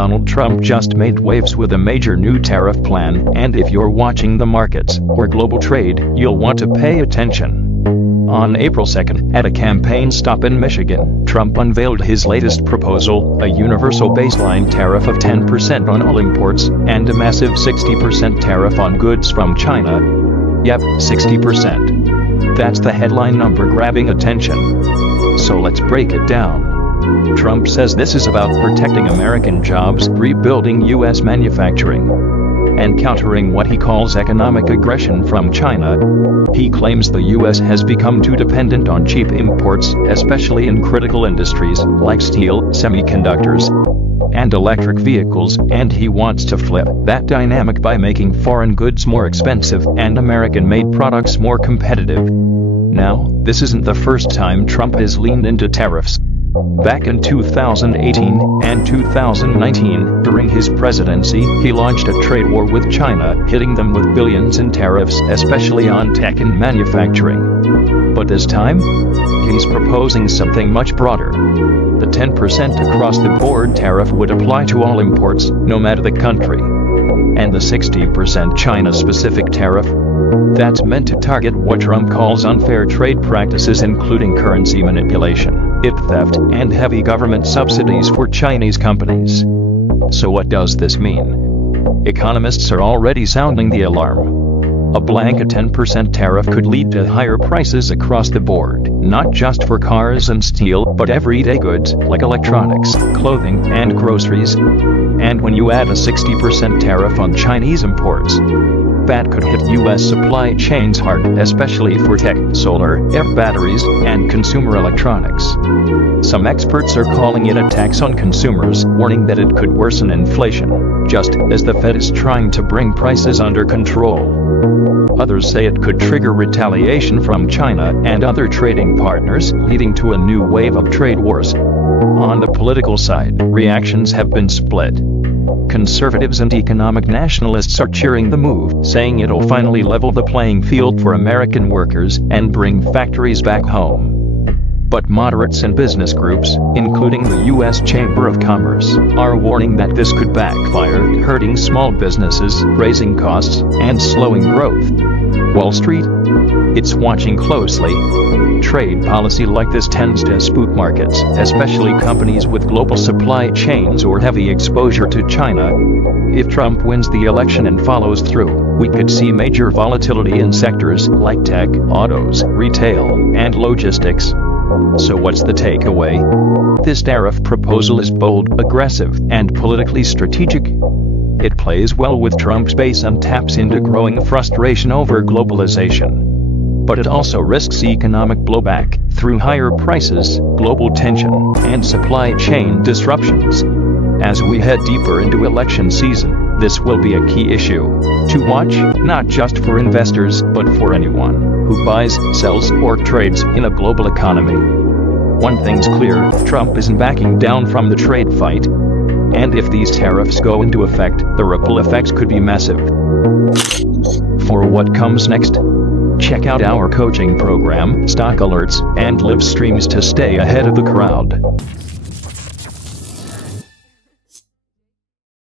Donald Trump just made waves with a major new tariff plan, and if you're watching the markets or global trade, you'll want to pay attention. On April 2nd, at a campaign stop in Michigan, Trump unveiled his latest proposal, a universal baseline tariff of 10% on all imports, and a massive 60% tariff on goods from China. Yep, 60%. That's the headline number grabbing attention. So let's break it down. Trump says this is about protecting American jobs, rebuilding U.S. manufacturing, and countering what he calls economic aggression from China. He claims the U.S. has become too dependent on cheap imports, especially in critical industries like steel, semiconductors, and electric vehicles, and he wants to flip that dynamic by making foreign goods more expensive and American-made products more competitive. Now, this isn't the first time Trump has leaned into tariffs. Back in 2018 and 2019, during his presidency, he launched a trade war with China, hitting them with billions in tariffs, especially on tech and manufacturing. But this time, he's proposing something much broader. The 10% across-the-board tariff would apply to all imports, no matter the country. And the 60% China-specific tariff, that's meant to target what Trump calls unfair trade practices, including currency manipulation, IP theft, and heavy government subsidies for Chinese companies. So what does this mean? Economists are already sounding the alarm. A blanket 10% tariff could lead to higher prices across the board, not just for cars and steel, but everyday goods like electronics, clothing, and groceries. And when you add a 60% tariff on Chinese imports, that could hit U.S. supply chains hard, especially for tech, solar, air batteries, and consumer electronics. Some experts are calling it a tax on consumers, warning that it could worsen inflation, just as the Fed is trying to bring prices under control. Others say it could trigger retaliation from China and other trading partners, leading to a new wave of trade wars. On the political side, reactions have been split. Conservatives and economic nationalists are cheering the move, saying it'll finally level the playing field for American workers and bring factories back home. But moderates and business groups, including the U.S. Chamber of Commerce, are warning that this could backfire, hurting small businesses, raising costs, and slowing growth. Wall Street? It's watching closely. Trade policy like this tends to spook markets, especially companies with global supply chains or heavy exposure to China. If Trump wins the election and follows through, we could see major volatility in sectors like tech, autos, retail, and logistics. So what's the takeaway? This tariff proposal is bold, aggressive, and politically strategic. It plays well with Trump's base and taps into growing frustration over globalization. But it also risks economic blowback through higher prices, global tension, and supply chain disruptions. As we head deeper into election season, this will be a key issue to watch, not just for investors, but for anyone who buys, sells, or trades in a global economy. One thing's clear, Trump isn't backing down from the trade fight. And if these tariffs go into effect, the ripple effects could be massive. For what comes next, check out our coaching program, stock alerts, and live streams to stay ahead of the crowd.